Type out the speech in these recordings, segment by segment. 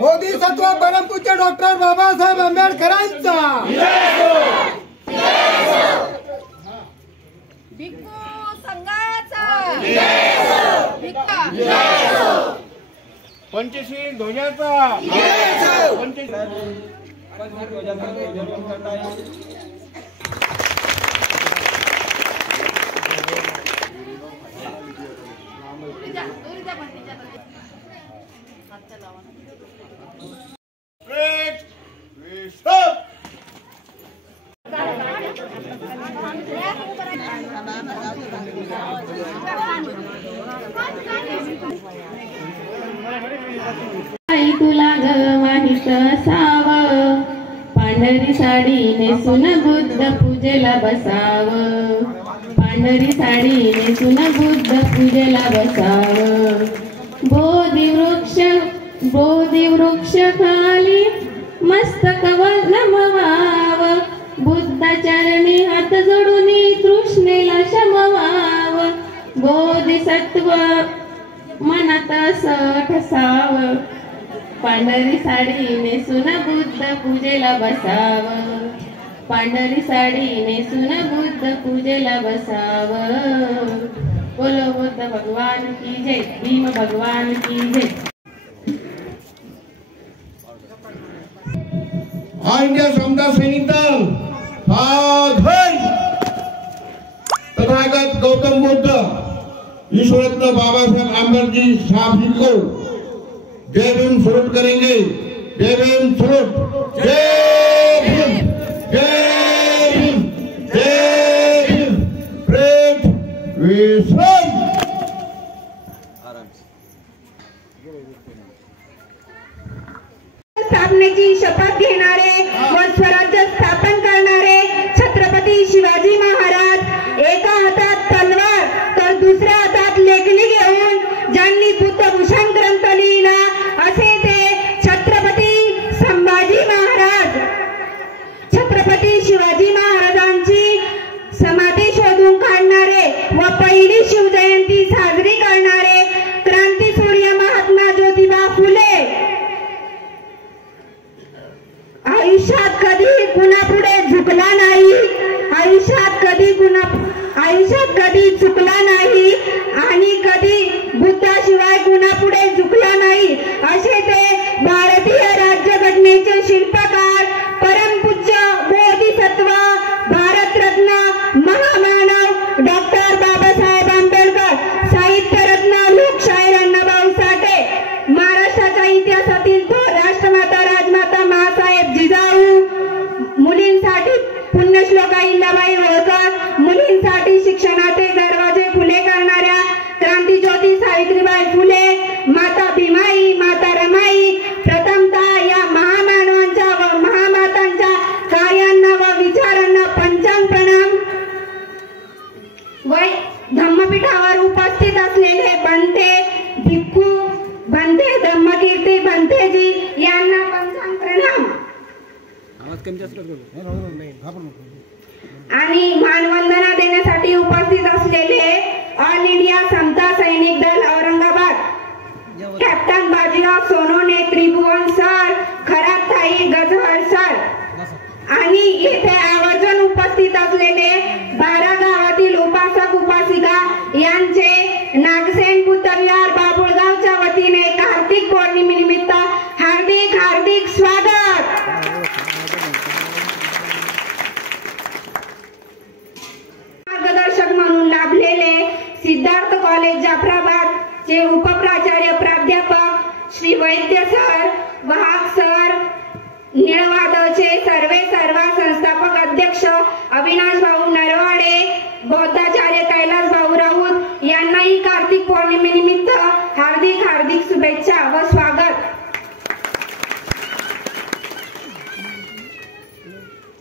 बोधिसत्व परमपूज्य डॉक्टर बाबासाहेब आंबेडकरांचा, भिक्खू संघाचा, पंचशील ध्वजाचा, तुला ग माहित असाव, पांढरी साडी नेसून बुद्ध पूजेला बसाव, पांढरी साडी नेसून बुद्ध पूजेला बसाव, बोधी वृक्ष खाली मस्तक नमवाव, बुद्ध चरणी हात जोडून तृष्णेला शमवाव, बोधिसत्व मनात ठसाव, पांढरी साडी नेसून बुद्ध पूजेला बसाव, पांढरी साडी नेसून बुद्ध पूजेला बसाव। बोलो बुद्ध भगवान की जय, भीम भगवान की जय। ऑल इंडिया समता सैनिक दल तथागत गौतम बुद्ध ईश्वररत्न बाबा साहब आंबेडकर साहब जी को जय भीम सलूट करेंगे। जय भीम सलूट। जय भीम, जय भीम, जय भीम। प्रेत विश्राम। स्थापनेची शपथ घेणारे व स्वराज्य स्थापन करणारे छत्रपती शिवाजी महाराज एका हातात तलवार तर दुसऱ्या हातात लेखणी घेऊन ज्यांनी बुद्धभूषण ग्रंथ लिहिला असे ते छत्रपती संभाजी महाराज। छत्रपती शिवाजी महाराजांची समाधी शोधून काढणारे व पहिली शिवजयंती साजरी करणारे क्रांतीसूर्य महात्मा ज्योतिबा फुले आयुष्यात कधी कुणापुढे झुकला नाही, आयुष्यात कधी चुकला नाही आणि कधी बुद्धाशिवाय कुणापुढे झुकला नाही असे ते भारतीय राज्यघटनेचे शिल्पकार परमपूज्य बोधिसत्व भारतरत्न महामानव डॉक्टर बाबासाहेब आंबेडकर, साहित्यरत्न लोकशाहीर अण्णाभाऊ साठे, महाराष्ट्राच्या इतिहासातील थोर राष्ट्रमाता राजमाता मासाहेब जिजाऊ, मुलींसाठी पुण्यश्लोका अहिल्याबाई होळकर, मुलींसाठी शिक्षणाचे दरवाजे खुले करणाऱ्या क्रांतीज्योती सावित्रीबाई फुले, माता भीमाई, माता रमाई, प्रथमतः या महामानवांच्या व महामातांच्या कार्यांना व विचारांना पंचांग प्रणाम व धम्मपीठावर उपस्थित असलेले बनते भिक्खू, बनते धम्मकीर्ती बनतेजी यांना पंचांग प्रणाम आणि मानवंदना देण्यासाठी उपस्थित असलेले ऑल इंडिया समता सैनिक दल औरंगाबाद कॅप्टन बाजीराव सोनवणे, त्रिभुवन सर, खराताई गजहर सर आणि येथे आवर्जून उपस्थित असलेले 12 गावातील उपासक उपासिका यांचे नागसेन बुद्धविहार बाबुळगावच्या वतीने कार्तिक पौर्णिमेनिमित्त हार्दिक हार्दिक स्वागत। वैद्य सर, वाहक सर, निळवादचे सर्वा संस्थापक अध्यक्ष अविनाश भाऊ नरवाडे, बौद्धाचार्य कैलास भाऊ राऊत यांनाही कार्तिक पौर्णिमेनिमित्त हार्दिक हार्दिक शुभेच्छा व स्वागत.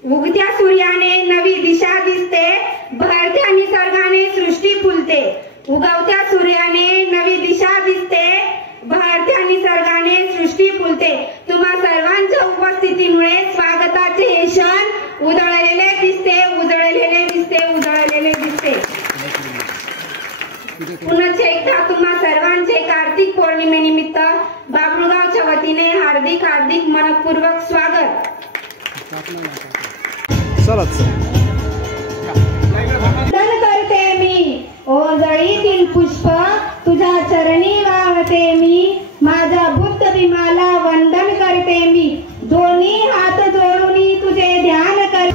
उगत्या सूर्याने नवी दिशा दिसते, बहरत्या निसर्गाने सृष्टी फुलते. उगवत्या सूर्याने नवी दिशा दिसते, बहरत्या निसर्गाने सृष्टी फुलते. तुम्हा सर्वांच्या उपस्थितीमुळे स्वागताचे हे क्षण उजळलेले दिसते, उजळलेले दिसते, उजळलेले दिसते. पुन्हा एकदा तुम्हा सर्वांचे कार्तिक पौर्णिमेनिमित्त बाबुळगावच्या वतीने हार्दिक हार्दिक मनपूर्वक स्वागत. वंदन करते मी ओंजळीतील पुष्प तुझ्या चरणी वाहते मी, माझ्या बुद्ध भीमाला वंदन करते मी, दोन्ही हात जोडून तुझे ध्यान कर.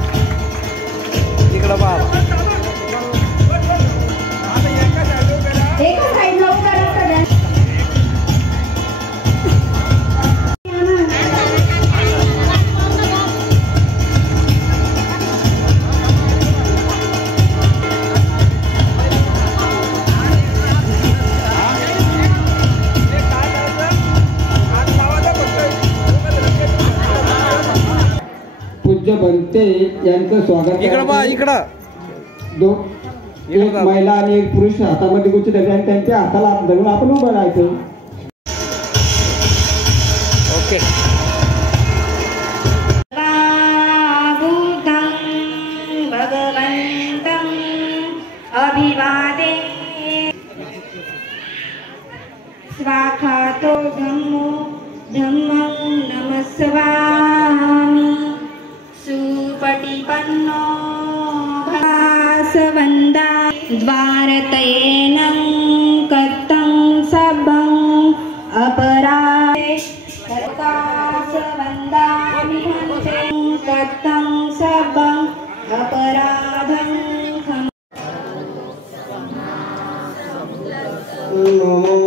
एका साईड पूज्य बनते यांचं स्वागत. इकडं एक महिला आणि एक पुरुष हातामध्ये गुच्छ धरले आणि त्यांच्या हाताला धरून आपण उभं राहायचं. ओके. भगवंतं अभिवादे स्वाखातो धम्मं नमस्वामि सुपटिपन्नो भासवन्दा द्वारतयेनं कर्तं सभं अपराधे कर्तासवन्दामि हन्ते कर्तं सभं अपराधं नमो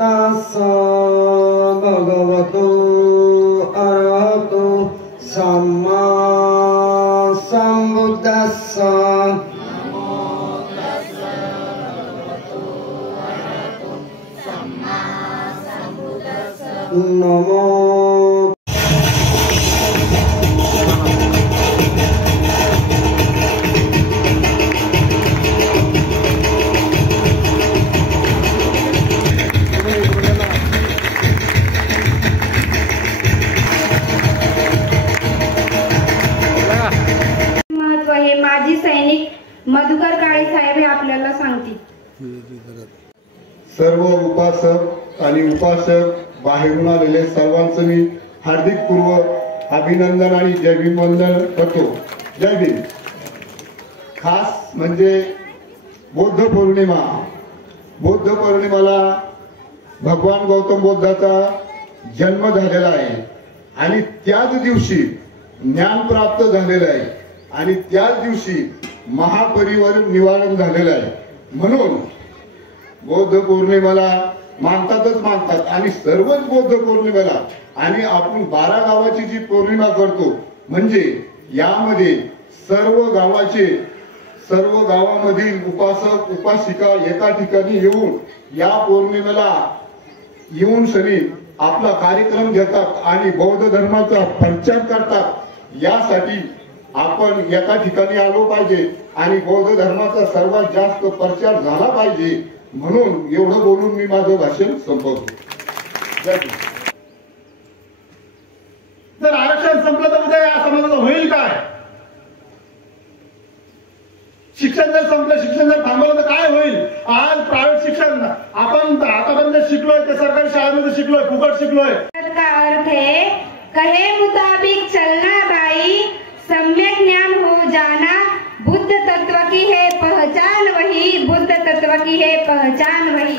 तस्सा भगवतो अरहतो सम्मा सम्बुद्धस्सा. नमो महत्व हे माजी सैनिक मधुकर काळे साहेब हे आपल्याला सांगतील. सर्व उपासक आणि उपासक बाहेरून आलेले सर्वांचं मी हार्दिक पूर्व अभिनंदन आणि जय भीम वंदन करतो. जय भीम. खास म्हणजे बौद्ध पौर्णिमा. बौद्ध पौर्णिमेला भगवान गौतम बुद्धाचा जन्म झालेला आहे आणि त्याच दिवशी ज्ञान प्राप्त झालेलं आहे आणि त्याच दिवशी महापरिनिर्वाण झालेलं आहे. म्हणून बौद्ध पौर्णिमेला मानतात आणि सर्वच बौद्ध पौर्णिमेला आणि आपण 12 गावाची जी पौर्णिमा करतो म्हणजे यामध्ये सर्व गावामधील उपासक उपासिका एका ठिकाणी येऊन या पौर्णिमेला येऊन सनी आपला कार्यक्रम घेतात आणि बौद्ध धर्माचा प्रचार करतात. यासाठी आपण एका ठिकाणी आलो पाहिजे आणि बौद्ध धर्माचा सर्वात जास्त प्रचार झाला पाहिजे. म्हणून एवढं बोलून मी माझं भाषण संपवतो. जर आरक्षण संपलं तर उद्या या समाजाचं होईल काय? शिक्षण जर संपलं, शिक्षण जर थांबवलं तर काय होईल? आज प्रायव्हेट शिक्षण आपण आतापर्यंत शिकलोय ते सरकारी शाळेमध्ये शिकलोय, फुकट शिकलोय. का अर्थ है कहे मुताबिक चलना भाई, सम्यक ज्ञान हो जाना, बुद्ध तत्व की है पहचान वही, बुद्ध तत्व की है पहचान वही.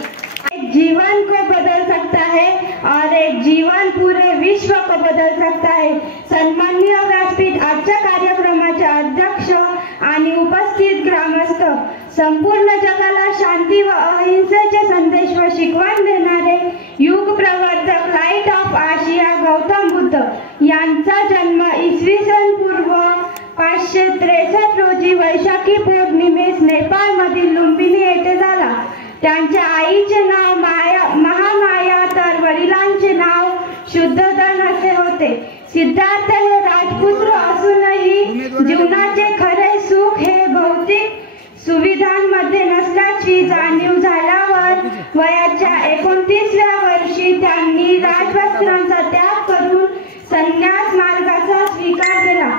एक जीवन को बदल सकता है और एक जीवन पूरे विश्व को बदल सकता है. सन्माननीय व्यासपीठ आजच्या कार्यक्रमाचे अध्यक्ष आणि उपस्थित ग्रामस्थ, संपूर्ण जगाला शांती व अहिंसेचे संदेश व शिकवण देणारे युग प्रवर्तक ऑफ आशिया गौतम बुद्ध यांचा जन्म इसवी सन पूर्व 563 रोजी वैशाखी पौर्णिमेस नेपाळमधील लुंबिनी येथे झाला. त्यांच्या आईचे नाव महामाया तर वडिलांचे नाव शुद्धोधन असे होते. सिद्धार्थ हे राजपुत्र असूनही जीवनाचे खरे सुख हे भौतिक सुविधांमध्ये नसल्याची जाणीव झाल्यावर वयाच्या 29व्या वर्षी त्यांनी राजवस्त्रांचा त्याग करून संन्यास मार्गाचा स्वीकार केला.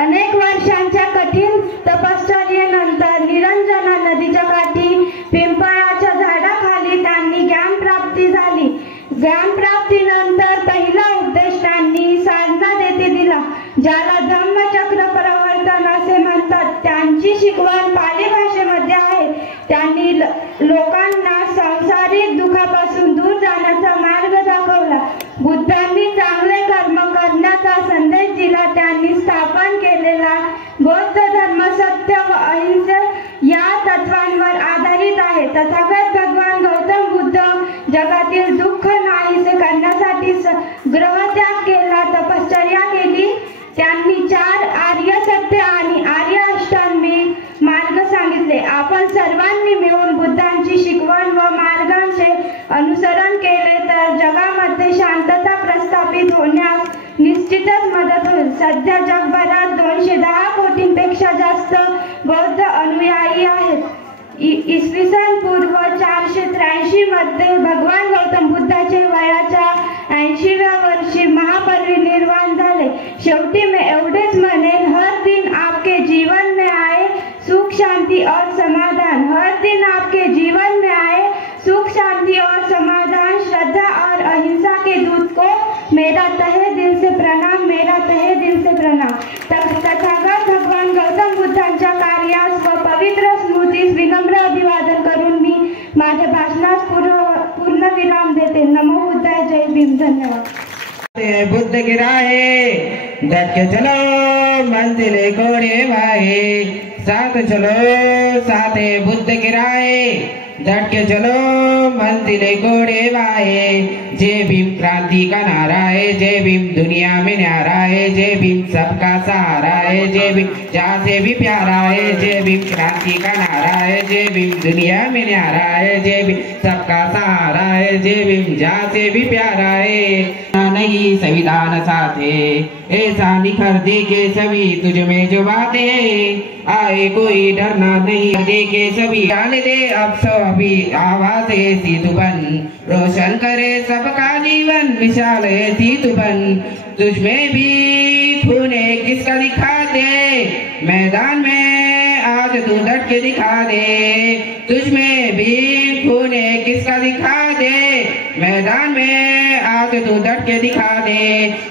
अनेक वर्षांच्या कठीण तपश्चर्येनंतर निरंजना नदीच्या काठी पिंपळाच्या झाडाखाली त्यांनी ज्ञानप्राप्ती झाली. ज्ञानप्राप्तीनंतर पहिला उपदेश त्यांनी सारनाथ येथे दिला, ज्याला धम्मचक्र प्रवर्तन असे म्हणतात. त्यांची शिकवण पाली भाषेमध्ये आहे. त्यांनी लोकांना सांसारिक दुःखापासून दूर जाण्याचा मार्ग दाखवला. बुद्धांनी चांगले कर्म करण्याचा संदेश दिला. त्यांनी स्थापन केलेला बौद्ध धर्म सत्य व अहिंसा या तत्वांवर आधारित आहे. तथागत भगवान गौतम बुद्ध जगातील दुःख नाहीसे करण्यासाठी ग्रहत्याग केला, तपश्चर्या केली. त्यांनी 4 आर्य सत्य आणि आर्य अष्टांगिक मार्ग सांगितले. आपण सर्वांनी मिळून बुद्धांची शिकवण व मार्गांचे अनुसरण केले तर जगामध्ये शांतता प्रस्थापित होण्यास निश्चितच मदत होईल. सध्या जगभरात 210 कोटींपेक्षा जास्त बौद्ध अनुयायी आहेत. इसवी सन पूर्व 483 मध्ये भगवान गौतम बुद्धाचे वयाच्या 80व्या वर्षी महापरिनिर्वाण झाले. शेवटी मैं एवढेच म्हणेन, हर दिन आपके जीवन में आए सुख शांति और समाधान. हर दिन आपके जीवन में आए सुख शांति और समाधान. श्रद्धा और अहिंसा के दूत को मेरा तहे दिल से प्रणाम, मेरा तहे दिल से प्रणाम. तथागत भगवान गौतम बुद्धांच्या कार्यास व पवित्र स्मृतीस विनम्र अभिवादन करून मी माझ्या भाषणास पूर्ण विराम देते. नमो बुद्धाय. जय भीम. धन्यवाद. बुद्ध की राहे डट के चलो मंजिले कोड़े वाहे, साथ चलो साथे बुद्ध की राहे डट के चलो मंजिले कोड़े वाहे. जय भीम क्रांति का नारा है, जय भीम दुनिया में न्यारा है, जय भीम सबका सहारा है, जय भीम जहाँ से भी प्यारा है. जय भीम क्रांति का नारा है, जय भीम दुनिया में न्यारा है, जय भीम सबका सहारा है, जय भीम जहाँ से भी प्यारा है. नहीं संविधान साथे ऐसा निखर दे के सभी तुझ में जो बातें आए, कोई डरना नहीं देखे सभी डाल दे अब सो अभी आवाज ऐसी तू बन, रोशन करे सबका जीवन विशाल ऐसी तू बन. तुझ में भी खून है किसका दिखा दे, मैदान में आज तू डट के दिखा दे. तुझ में भी खून है किसका दिखा दे, मैदान में आज तू डट के दिखा दे.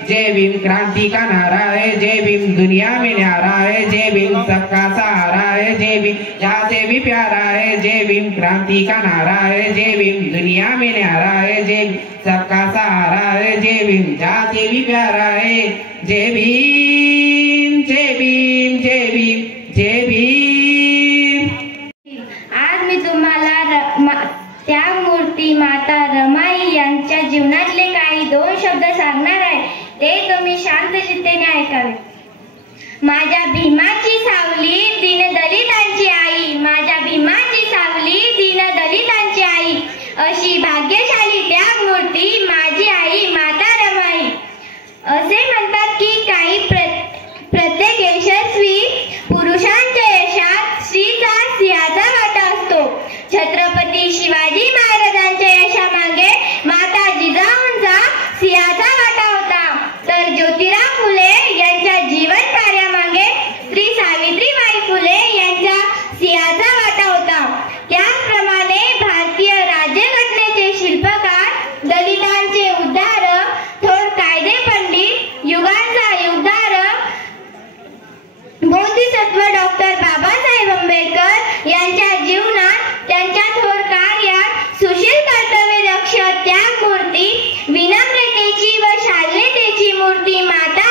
जय भीम क्रांति का नारा है, जय भीम दुनिया में न्यारा है, जय भीम सबका सहारा है, जय भीम जहाँ से भी प्यारा है. जय भीम क्रांति का नारा है, जय भीम दुनिया में न्यारा है, जय भीम सबका सहारा है, जय भीम जहाँ से भी प्यारा है. जय भीम जय भीम जय भीम जय भीम. आज मी तुम्हाला त्यागमूर्ती माता रमाई यांच्या जीवनातले काही 2 शब्द सांगणार आहे. ते तुम्ही शांत चित्तेने ऐकावे. माझ्या भीमाची सावली दीनदलितांची आई, माझ्या भीमाची सावली दीनदलितांची आई, अशी भाग्यशाली त्यागमूर्ती माझी आई माता रमाई. असे म्हणतात की काही प्रत्येक यशस्वी पुरुषांच्या यशात स्त्रीचा सिंहाचा वाटा असतो. छत्रपती शिवाजी महाराजांच्या यशामागे माता जिजाऊंचा सिंहाचा वाटा होता, तर ज्योतिराव फुले यांच्या जीवन कार्यामागे श्री सावित्रीबाई फुले यांच्या सिंहाचा वाटा होता. त्याचप्रमाणे भारतीय राज्यघटनेचे शिल्पकार, दलितांचे उद्धारक, थोर कायदे पंडित, युगांचा उद्धारक बोधिसत्व डॉक्टर बाबासाहेब आंबेडकर यांच्या जीवनात त्यांच्या थोर कार्यात सुशील कर्तव्य दक्ष त्यागमूर्ती, विनम्रतेची व शालीनतेची मूर्ती माता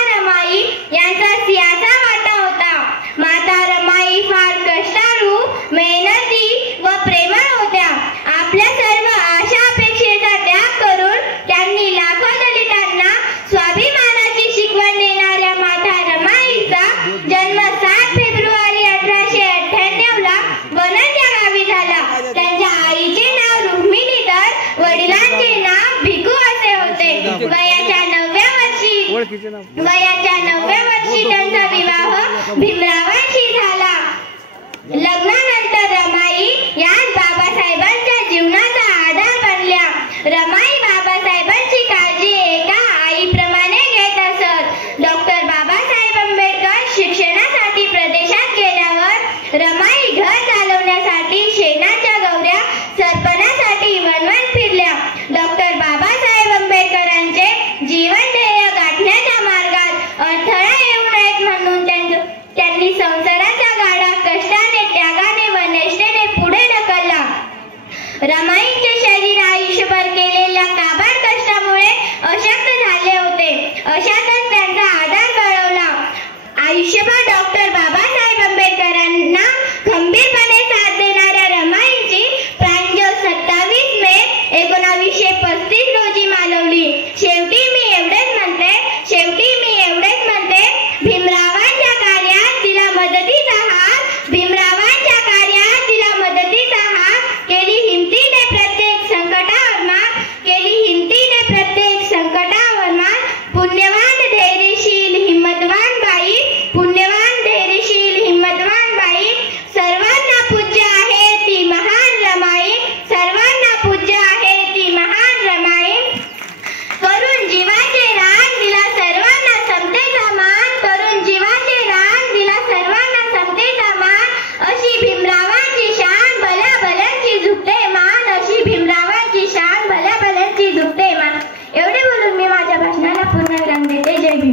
वयाच्या 9व्या वर्षी त्यांचा विवाह भीमरावांशी झाला. लग्नानंतर रमाई या बाबासाहेबांच्या जीवनाचा आधार बनल्या. रमाई बाबासाहेबांची काळजी एका आईप्रमाणे घेत असत. डॉक्टर बाबासाहेब आंबेडकर शिक्षणासाठी प्रदेशात गेल्यावर रमाई घर चालवण्यासाठी शेणाच्या गौऱ्या सरपणासाठी वणवण फिरल्या. डॉक्टर बाबासाहेब आंबेडकरांचे जीवन ध्येय गाठण्याच्या मार्गात अडथळा येऊ नयेत म्हणून त्यांनी संसाराचा गाडा कष्टाने, त्यागाने व निष्ठेने पुढे ढकलला. रमाईंचे शरीर आयुष्यभर केलेल्या काबाड कष्टामुळे अशक्त झाले होते. अशातच त्यांचा आधार कळवला. आयुष्यभर डॉक्टर बाबासाहेब आंबेडकरांना खंबीरपणे साथ देणाऱ्या रमाईंची प्रांजळ 27 मे 1935 रोजी मालवली. शेवटी मी एवढेच म्हणते भीमरावांच्या कार्यात तिला मदतीचा हात, भीमरावांच्या कार्यात तिला मदतीचा हात. केली हिमतीने प्रत्येक संकटावर मात, केली हिमतीने प्रत्येक संकटावर मात. पुण्यवान धैर्यशील हिम्मतवान बाई, पुण्यवान धैर्यशील हिम्मतवान बाई. सर्वांना पूज्य आहे ती महान रमाई, सर्वांना पूज्य आहे ती महान रमाई. करून जीवाचे रान दिला सर्वांना समतेचा मान, करून जीवाचे रान दिला सर्वांना समतेचा मान. अशी भीमरावांची शान भल्या भल्यांची झुकते मान, अशी भीमरावांची शान भल्या भल्यांची झुकते मान. एवढे बोलून मी माझ्या भाषणाला पूर्णविराम देते. जय भीम.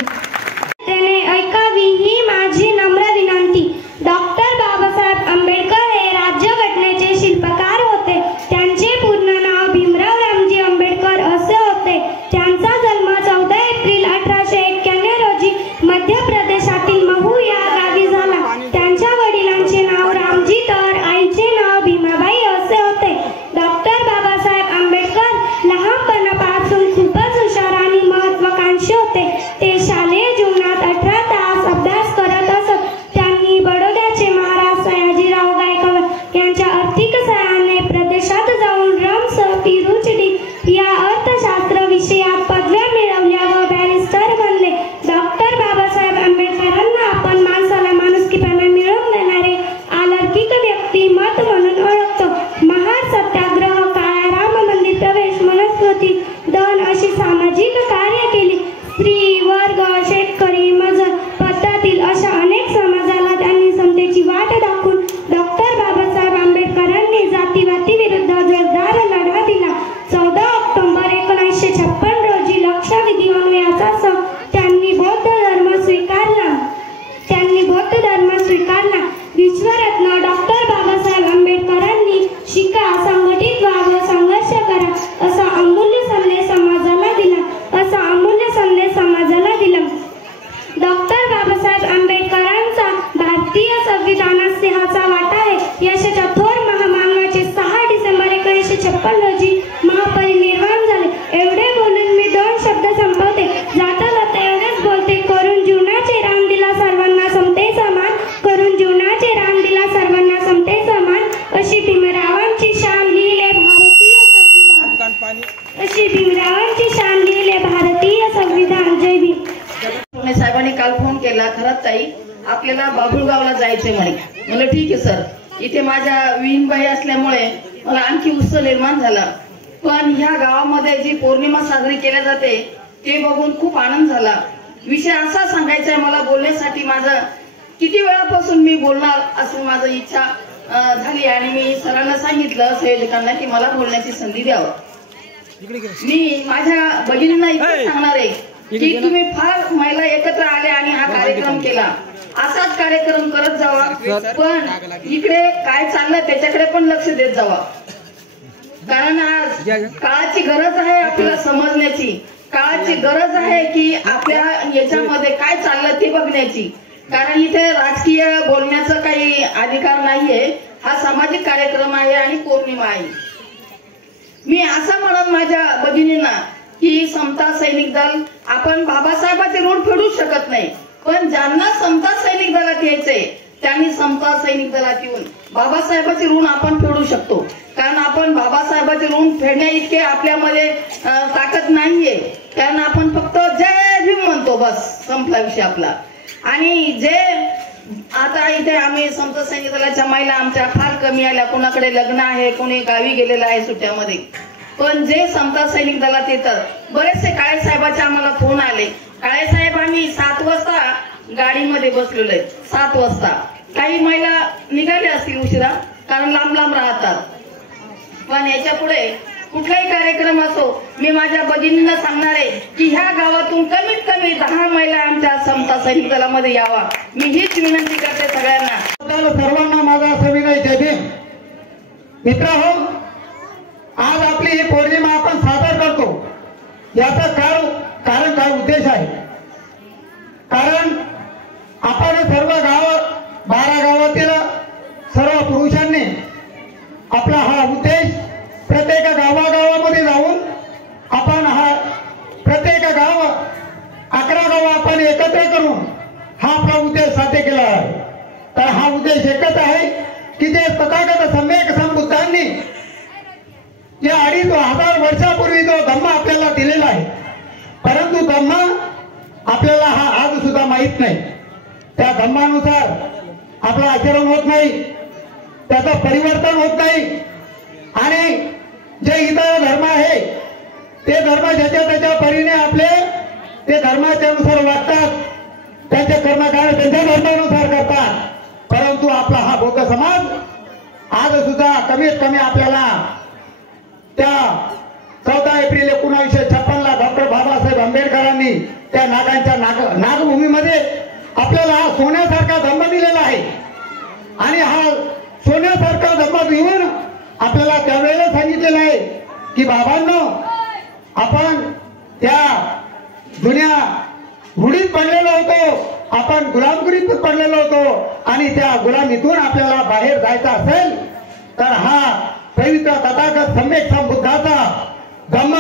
त्याने ऐकावी ही माझी नम्र विनंती. डॉक्टर बाबासाहेब आंबेडकर हे राज्यघटनेचे शिल्पकार होते. त्यांचे पूर्ण नाव भीमराव रामजी आंबेडकर असे होते. त्यांचा जन्म 14 एप्रिल 1891 रोजी मध्य प्रदेशातील महू या गावी झाला. त्यांच्या वडिलांचे नाव रामजी तर आईचे नाव भीमाबाई असे होते. डॉक्टर बाबासाहेब आंबेडकर लहानपणापासून खूपच हुशार आणि महत्वाकांक्षी होते. ते शालेय जीवनात 18 तास अभ्यास करत असत. त्यांनी बडोद्याचे महाराज सयाजीराव गायकवाड यांच्या आर्थिक सहाय्याने प्रदेशात जाऊन रम्स, पीएचडी या अर्थशास्त्र विषयात पदव्या मिळवल्या व बॅरिस्टर बनले. डॉक्टर बाबासाहेब आंबेडकरांना आपण माणसाला माणुसकीपणा मिळवून देणारे अलौकिक व्यक्तिमत्व म्हणून ओळखतो. महार सत्याग्रह, काळा राम मंदिर प्रवेश, मनुस्मृती दान अशी सामाजिक कार्य केली. स्त्री, वर्ग, शेतकरी, मजूर पद्धतील अशा अनेक समाजाला त्यांनी समतेची वाट दाखवून डॉक्टर बाबासाहेब आंबेडकरांनी जातीवादी विरुद्ध जोरदार लढा दिला. 14 ऑक्टोबर 1956 रोजी लक्षवेधी अन्वयासह त्यांनी बौद्ध धर्म स्वीकारला. विश्वरत्न डॉक्टर बाबासाहेब आंबेडकरांनी शिका, संघटित व्हावं, संघर्ष करा असा अमूल्य संदेश समाजाला दिला. डॉक्टर बाबासाहेब आंबेडकरांचा भारतीय संविधानात सिंहाचा वाटा आहे. यशाच्या थोर महामानवाचे 6 डिसेंबर 1956 रोजी महापरिनिर्वाण झाले. एवढे बोलून मी 2 शब्द संपवते. जाता जाता एवढेच बोलते. करून जीवनाचे रान दिला सर्वांना समतेचा मान, करून जीवनाचे रान दिला सर्वांना समतेचा मान. अशी भीमरावांची शान लिहिले भारतीय संविधान, अशी भीमरावांची शान लिहिले भारतीय संविधान. जय भीम. साहेबांनी काल फोन केला, खरंच ताई आपल्याला बाबुळगावला जायचंय म्हणे. म्हणलं ठीक आहे सर. इथे माझ्या विहीनबाई असल्यामुळे मला आणखी उत्साह निर्माण झाला. पण ह्या गावामध्ये जी पौर्णिमा साजरी केल्या जाते ते बघून खूप आनंद झाला. विषय असा सांगायचा आहे मला बोलण्यासाठी. माझं किती वेळापासून मी बोलणार असं माझं इच्छा झाली आणि मी सरांना सांगितलं संयोजकांना की मला बोलण्याची संधी द्यावं. मी माझ्या भगिनींना इतकं सांगणार आहे की तुम्ही फार महिला एकत्र आल्या आणि हा कार्यक्रम केला. असाच कार्यक्रम करत जावा, पण इकडे काय चाललं त्याच्याकडे पण लक्ष देत जावा. कारण आज काळाची गरज आहे आपल्याला समजण्याची, काळाची गरज आहे की आपल्या याच्यामध्ये काय चाललं ते बघण्याची. कारण इथे राजकीय बोलण्याचा काही अधिकार नाहीये. हा सामाजिक कार्यक्रम आहे आणि पौर्णिमा आहे. मी असं म्हणत माझ्या भगिनींना की समता सैनिक दल, आपण बाबासाहेबांचे ऋण फेडू शकत नाही, पण ज्यांना समता सैनिक दलात यायचंय त्यांनी समता सैनिक दलात येऊन बाबासाहेबांचे ऋण आपण फेडू शकतो. कारण आपण बाबासाहेबांचे ऋण फेडण्या इतके आपल्यामध्ये ताकद नाहीये. कारण आपण फक्त जय भीम म्हणतो, बस संपला विषय आपला. आणि जे आता इथे आम्ही समता सैनिक दलाच्या महिला आमच्या फार कमी आल्या, कोणाकडे लग्न आहे, कोणी गावी गेलेलं आहे सुट्ट्यामध्ये. पण जे समता सैनिक दलात येतात बरेचसे काळे साहेबाचे आम्हाला फोन आले. काळे साहेब आम्ही 7 वाजता गाडीमध्ये बसलेलो आहे, 7 वाजता. काही महिला निघाल्या असतील उशिरा, कारण लांब लांब राहतात. पण याच्या पुढे कुठलाही कार्यक्रम असो, मी माझ्या भगिनींना सांगणार आहे की ह्या गावातून कमीत कमी 10 महिला आमच्या समता सैनिक दलामध्ये यावा. मी हीच विनंती करते सगळ्यांना. सर्वांना माझा असं विनंती आहे, मित्रांनो, आज आपली ही पौर्णिमा आपण सादर करतो. याचा कारण काय उद्देश आहे? कारण आपण सर्व गाव 12 गावातील सर्व पुरुषांनी आपला हा उद्देश प्रत्येक गावागावामध्ये जाऊन आपण हा प्रत्येक गाव 11 गाव आपण एकत्र करून हा आपला उद्देश साध्य केला आहे. तर हा उद्देश एकच आहे की जे तथागत सम्यक संबुद्धांनी या 2500 वर्षापूर्वी जो धम्म आपल्याला दिलेला आहे, परंतु धम्म आपल्याला हा आज सुद्धा माहित नाही. त्या धम्मानुसार आपलं आचरण होत नाही, त्याचं परिवर्तन होत नाही. आणि जे इतर धर्म आहे ते धर्म ज्याच्या त्याच्या परीने आपले ते धर्माच्या अनुसार वागतात, त्यांचे कर्मकांड त्यांच्या धर्मानुसार करतात. परंतु आपला हा बौद्ध समाज आज सुद्धा कमीत कमी आपल्याला त्या 14 एप्रिल 1956 डॉक्टर बाबासाहेब आंबेडकरांनी त्या नागांच्या नागभूमीमध्ये आपल्याला हा सोन्यासारखा धम्म दिलेला आहे. आणि हा सोन्यासारखा धम्म देऊन आपल्याला त्यावेळेला सांगितलेलं आहे की बाबांनो, आपण त्या जुन्या रूढीत पडलेलो होतो, आपण गुलामगिरीत पडलेलो होतो. आणि त्या गुलामीतून आपल्याला बाहेर जायचं असेल तर हा पवित्र तथागत सम्यक संबुद्धाचा धम्म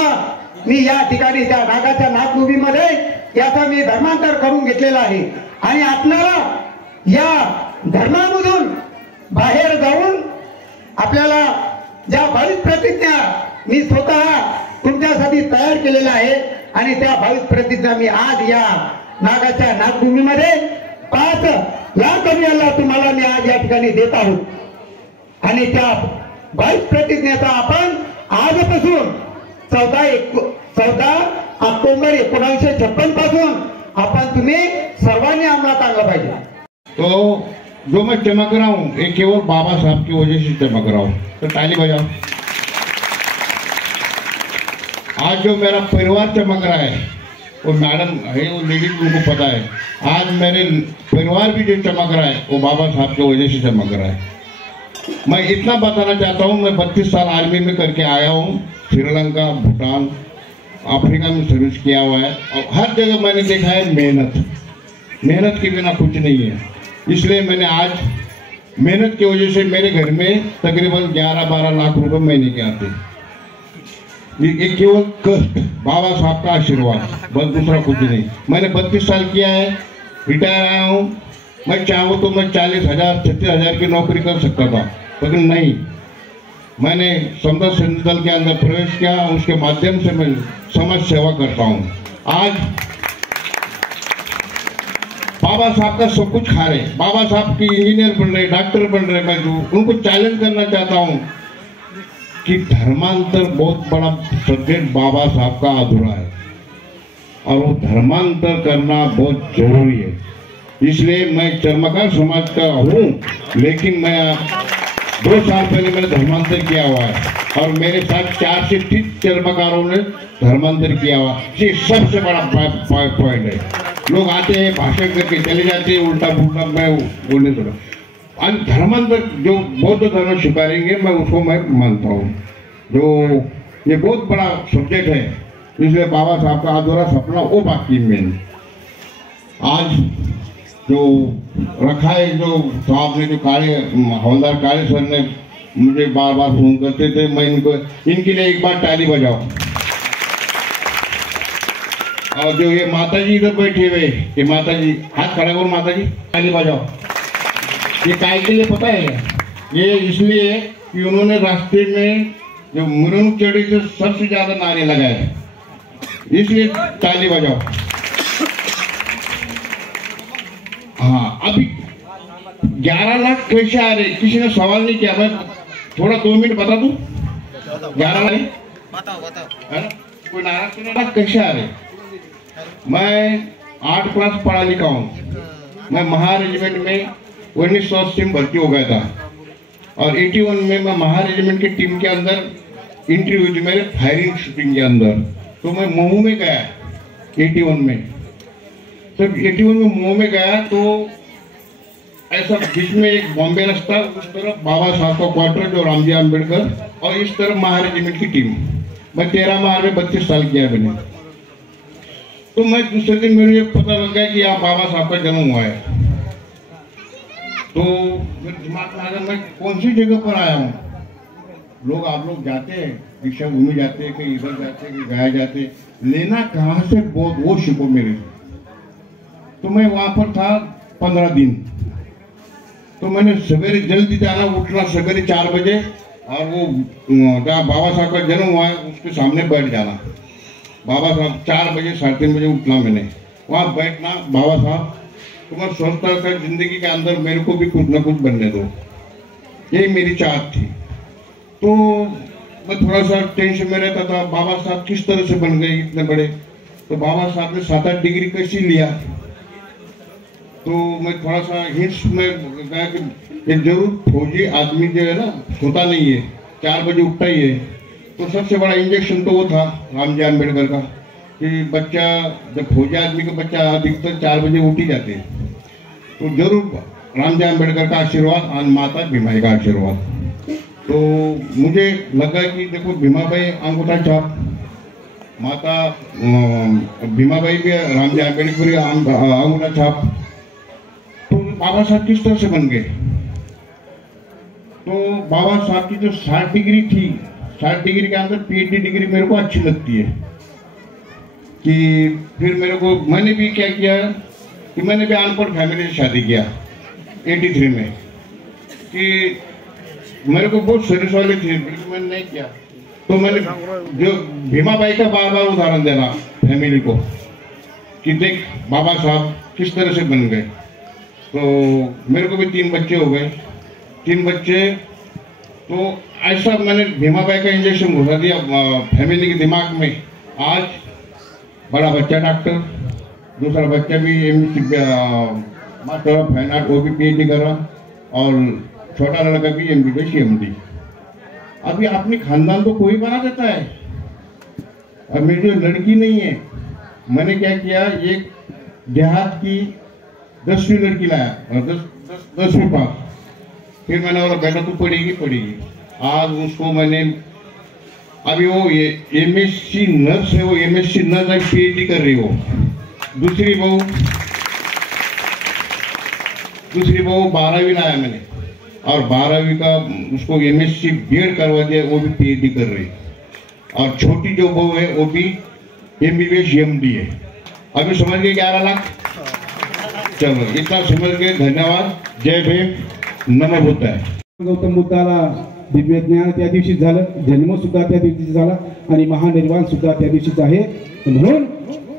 मी या ठिकाणी त्या नागाच्या नागभूमीमध्ये याचा मी धर्मांतर करून घेतलेला आहे. आणि आपल्याला या धर्मामधून बाहेर जाऊन आपल्याला ज्या भाविक प्रतिज्ञा मी स्वतः तुमच्यासाठी तयार केलेल्या आहे, आणि त्या भाविक प्रतिज्ञा मी आज या नागाच्या नागभूमीमध्ये 5 लाख रुपयाला तुम्हाला मी आज या ठिकाणी देत आहोत. आणि त्या भाविक प्रतिज्ञेचा आपण आजपासून 14 ऑक्टोबर 1956 पासून आपण तुम्ही सर्वांनी अंमलात आणलं पाहिजे. तो जो मैं चमक रहा हूँ ये केवल बाबा साहब की वजह से चमक रहा हूँ, तो ताली बजाओ. आज जो मेरा परिवार चमक रहा है वो मैडम है, वो लेडीज उनको पता है. आज मेरे परिवार भी जो चमक रहा है वो बाबा साहब की वजह से चमक रहा है. मैं इतना बताना चाहता हूँ, मैं 32 साल आर्मी में करके आया हूँ. श्रीलंका, भूटान, अफ्रीका में सर्विस किया हुआ है. और हर जगह मैंने देखा है मेहनत के बिना कुछ नहीं है. इसलिए मैंने आज मेहनत की वजह से मेरे घर में तकरीबन 11-12 लाख रुपए महीने के आते. ये केवल कष्ट, बाबा साहब का आशीर्वाद, बस दूसरा कुछ नहीं. मैंने 32 साल किया है, रिटायर आया हूँ. मैं चाहूँ तो मैं 40,000 36,000 की नौकरी कर सकता था, लेकिन नहीं. मैंने समता सैनिक दल के अंदर प्रवेश किया, उसके माध्यम से मैं समाज सेवा करता हूँ. आज बाबा साहब का सब कुछ खा रहे, बाबा साहब की इंजीनियर बन रहे, डॉक्टर बन रहे. मैं उनको चैलेंज करना चाहता हूँ कि धर्मांतर बहुत बड़ा सब्जेक्ट बाबा साहब का अधूरा है, और वो धर्मांतर करना बहुत जरूरी है. इसलिए मैं चर्मकार समाज का हूँ, लेकिन मैं 2 साल पहले मैंने धर्मांतर किया हुआ है, और मेरे साथ 4 से 30 चर्मकारों ने धर्मांतर किया हुआ. ये सबसे बड़ा पॉइंट है. लोग आते हैं, भाषण करके चले जाते हैं, उल्टा पुल्टा मैं बोलने थोड़ा. और धर्मांतर जो बौद्ध धर्म स्वीकारेंगे, मैं उसको मैं मानता हूँ. जो ये बहुत बड़ा सब्जेक्ट है, इसलिए बाबा साहब का अधूरा सपना वो बाकी में आज जो रखा है. जो साहब ने, जो हवलदार काले सर ने मुझे बार बार फोन करते थे, मैं इनके लिए एक बार ताली बजाओ. और जो ये माता जी इधर बैठे हुए, ये माता जी हाथ खड़ा करो, माता जी ताली बजाओ. ये काय के लिए पता है? ये इसलिए कि उन्होंने रास्ते में जो मुरुंग चढ़ी से सबसे ज्यादा नारे लगाए, इसलिए ताली बजाओ. हाँ, अभी 11 लाख कैसे आ रहे? किसी ने सवाल नहीं किया। मैं थोड़ा 2 मिनट बता दूं। 11 लाख बताओ। कोई नाराज नहीं? लाख कैसे आ रहे? मैं 8 क्लास पढ़ा लिखा हूँ। मैं महा रेजिमेंट में 1980 में भर्ती हो गया था और 81 में मैं महा रेजिमेंट की टीम के अंदर इंटरव्यू दी मेरे फायरिंग शूटिंग के अंदर। तो मैं महू में गया 81 में। तो 81 में महू में गया तो ऐसा बीच में एक बॉम्बे रास्ता, उस तरफ बाबा साहब का क्वार्टर जो रामजी आम्बेडकर, और इस तरफ महा रेजिमेंट की टीम। मैं 13 माह में 32 साल किया मैंने। तो मैं दूसरे दिन मेरे पता लग गया कि यहाँ बाबा साहब का जन्म हुआ है। तो मेरे दिमाग में आ गया मैं कौन सी जगह पर आया हूँ। आप लोग जाते हैं दीक्षा भूमि जाते हैं, कहीं इधर जाते हैं, कहीं गया जाते, लेना कहाँ से बहुत वो शिको मेरे। तो मैं वहां पर था 15 दिन। तो मैंने सवेरे जल्दी जाना, उठना सवेरे 4 बजे और वो जहाँ बाबा साहब का जन्म हुआ है उसके सामने बैठ जाना। बाबा साहब 4 बजे 3:30 बजे उठना मैंने, वहाँ बैठना बाबा साहब। तो मैं सोचता था जिंदगी के अंदर मेरे को भी कुछ ना कुछ बनने दो, यही मेरी चाहत थी। तो मैं थोड़ा सा टेंशन में रहता था, बाबा साहब किस तरह से बन गए इतने बड़े। तो बाबा साहब ने 7-8 डिग्री कैसी लिया। तो मैं थोड़ा सा हिंट्स में गया कि ये जरूर फौजी आदमी जो है ना सोता नहीं है, 4 बजे उठता ही है। तो सबसे बड़ा इंजेक्शन तो वो था रामजी आम्बेडकर का कि बच्चा, जब फौजी आदमी का बच्चा अधिकतर 4 बजे उठ ही जाते हैं। तो जरूर रामजी आम्बेडकर का आशीर्वाद और माता भीमाई का आशीर्वाद। तो मुझे लगा कि देखो भीमाबाई अंगूठा छाप, माता भीमाबाई भी रामजी आम्बेडकर अंगूठा छाप। तो बाबा साहब किस तरह से बन गए? तो बाबा साहब की जो 60 डिग्री थी, 60 डिग्री के अंदर PhD डिग्री मेरे को अच्छी लगती है। कि फिर मेरे को, मैंने भी क्या किया कि मैंने भी अनपढ़ फैमिली से शादी किया 83 में। कि मेरे को बहुत सर्विस वाले थे, लेकिन मैंने नहीं किया। तो मैंने जो भीमाबाई का बार बार उदाहरण देना फैमिली को कि देख बाबा साहब किस तरह से बन गए। तो मेरे को भी 3 बच्चे हो गए, 3 बच्चे। तो ऐसा मैंने भीमाबाई का इंजेक्शन घुसा दिया फैमिली के दिमाग में। आज बड़ा बच्चा डॉक्टर, दूसरा बच्चा भी मास्टर ऑफ फाइन आर्ट, वो भी PhD कर रहा, और छोटा लड़का भी MBBS CMD। अभी अपनी खानदान तो कोई बना देता है। अब मेरी जो लड़की नहीं है, मैंने क्या किया, एक देहात की 10वीं लड़की लाया और 10वीं पास। फिर मैंने बोला बेटा तू पढ़ेगी। आज उसको मैंने, अभी वो MSc नर्स है, वो MSc नर्स PhD कर रही हो। दूसरी बहू 12वीं लाया मैंने, और 12वीं का उसको MSc B.Ed करवा दिया, वो भी PhD कर रही। और छोटी जो बहू है वो भी MBBS CMD है। अभी समझ गए 11 लाख? चलो इतना समझ गए, धन्यवाद। जय भीम, नमो बुद्धाय। गौतम बुद्धाला दिव्य ज्ञान त्या दिवशी झालं, जन्म सुद्धा त्या दिवशी झाला आणि महानिर्वाण सुद्धा त्या दिवशीच आहे। म्हणून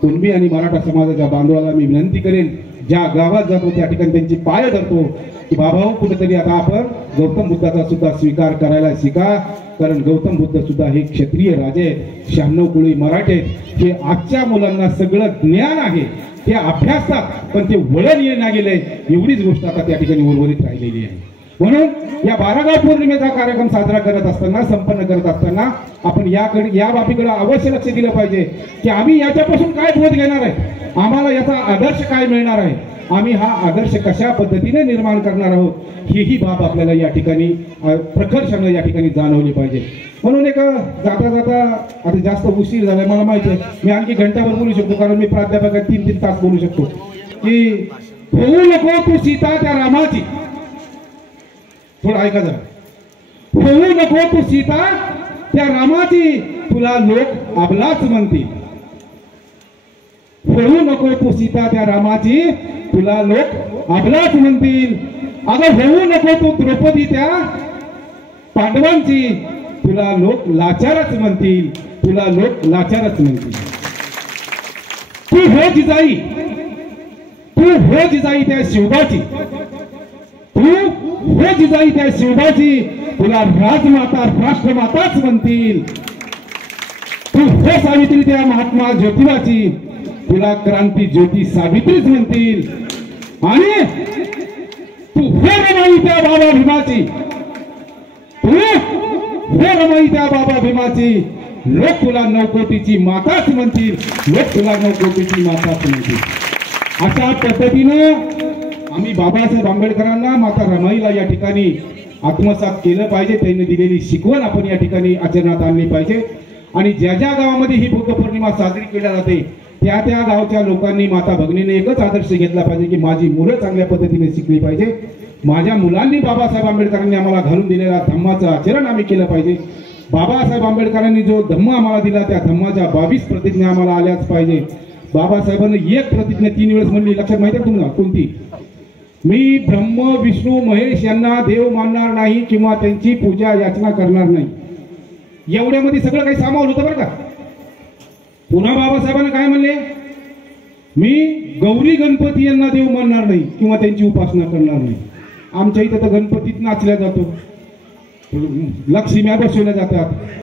कुणबी आणि मराठा समाजाच्या बांधवाला मी विनंती करेन, ज्या गावात जातो त्या ठिकाणी त्यांची पाय धरतो की बाबा कुठेतरी आता आपण गौतम बुद्धाचा सुद्धा स्वीकार करायला शिका। कारण गौतम बुद्ध सुद्धा हे क्षत्रिय राजे, 96 कुळी मराठे, हे आजच्या मुलांना सगळं ज्ञान आहे, ते अभ्यासतात, पण ते वळण येणं गेले, एवढीच गोष्ट आता त्या ठिकाणी उर्वरित राहिलेली आहे। म्हणून या 12 गाव पौर्णिमेचा कार्यक्रम साजरा करत असताना, संपन्न करत असताना आपण या बाबीकडे अवश्य लक्ष दिलं पाहिजे की आम्ही याच्यापासून काय बोध घेणार आहे, आम्हाला याचा आदर्श काय मिळणार आहे, आम्ही हा आदर्श कशा पद्धतीने निर्माण करणार आहोत, ही बाब आपल्याला या ठिकाणी प्रखरपणे या ठिकाणी जाणवली पाहिजे। म्हणून एक जाता जाता, आता जास्त उशीर झालाय मला माहिती आहे, मी आणखी घंटाभर बोलू शकतो, कारण मी प्राध्यापक 3-3 तास बोलू शकतो। की होऊ नको तू सीता त्या रामाची, थोडं ऐका जरा, होऊ नको तू सीता त्या रामाची, तुला लोक अबलाच म्हणतील। होऊ नको तू सीता त्या रामाची, तुला लोक अबलाच म्हणतील। अगं होऊ नको तू द्रौपदी त्या पांडवांची, तुला लोक लाचारच म्हणतील, तुला लोक लाचारच म्हणतील। तू हो जिजाई, तू हो जिजाई त्या शिवबाची, तू हो जिजाई त्या शिवबाची, तुला राजमाता राष्ट्रमाताच म्हणतील. तू हो सावित्री त्या महात्मा ज्योतिबाची, तुला क्रांती ज्योती सावित्रीच म्हणतील. आणि तू हो रमाई त्या बाबा भीमाची, तू हो रमाई त्या बाबा भीमाची, लोक तुला नवकोटीची माताच म्हणतील, लोक तुला नवकोटीची माताच म्हणतील. अशा पद्धतीनं आम्ही बाबासाहेब आंबेडकरांना माता रमाईला या ठिकाणी आत्मसात केलं पाहिजे. त्यांनी दिलेली शिकवण आपण या ठिकाणी आचरणात आणली पाहिजे. आणि ज्या ज्या गावामध्ये ही बुद्ध पौर्णिमा साजरी केली जाते त्या त्या गावच्या लोकांनी माता भगिनीने एकच आदर्श घेतला पाहिजे की माझी मुलं चांगल्या पद्धतीने शिकली पाहिजे. माझ्या मुलांनी बाबासाहेब आंबेडकरांनी आम्हाला घालून दिलेल्या धम्माचं आचरण आम्ही केलं पाहिजे. बाबासाहेब आंबेडकरांनी जो धम्म आम्हाला दिला त्या धम्माच्या 22 प्रतिज्ञा आम्हाला आल्याच पाहिजे. बाबासाहेबांनी एक प्रतिज्ञा 3 वेळेस म्हणली, लक्षात माहिती आहे तुम्हाला कोणती? मी ब्रह्म विष्णू महेश यांना देव मानणार नाही किंवा त्यांची पूजा याचना करणार नाही. एवढ्यामध्ये सगळं काही सामावलं होतं बरं का. पुन्हा बाबासाहेबांना काय म्हणले? मी गौरी गणपती यांना देव मानणार नाही किंवा त्यांची उपासना करणार नाही. आमच्या इथं तर गणपतीत नाचल्या जातो, लक्ष्म्या बसवल्या जातात.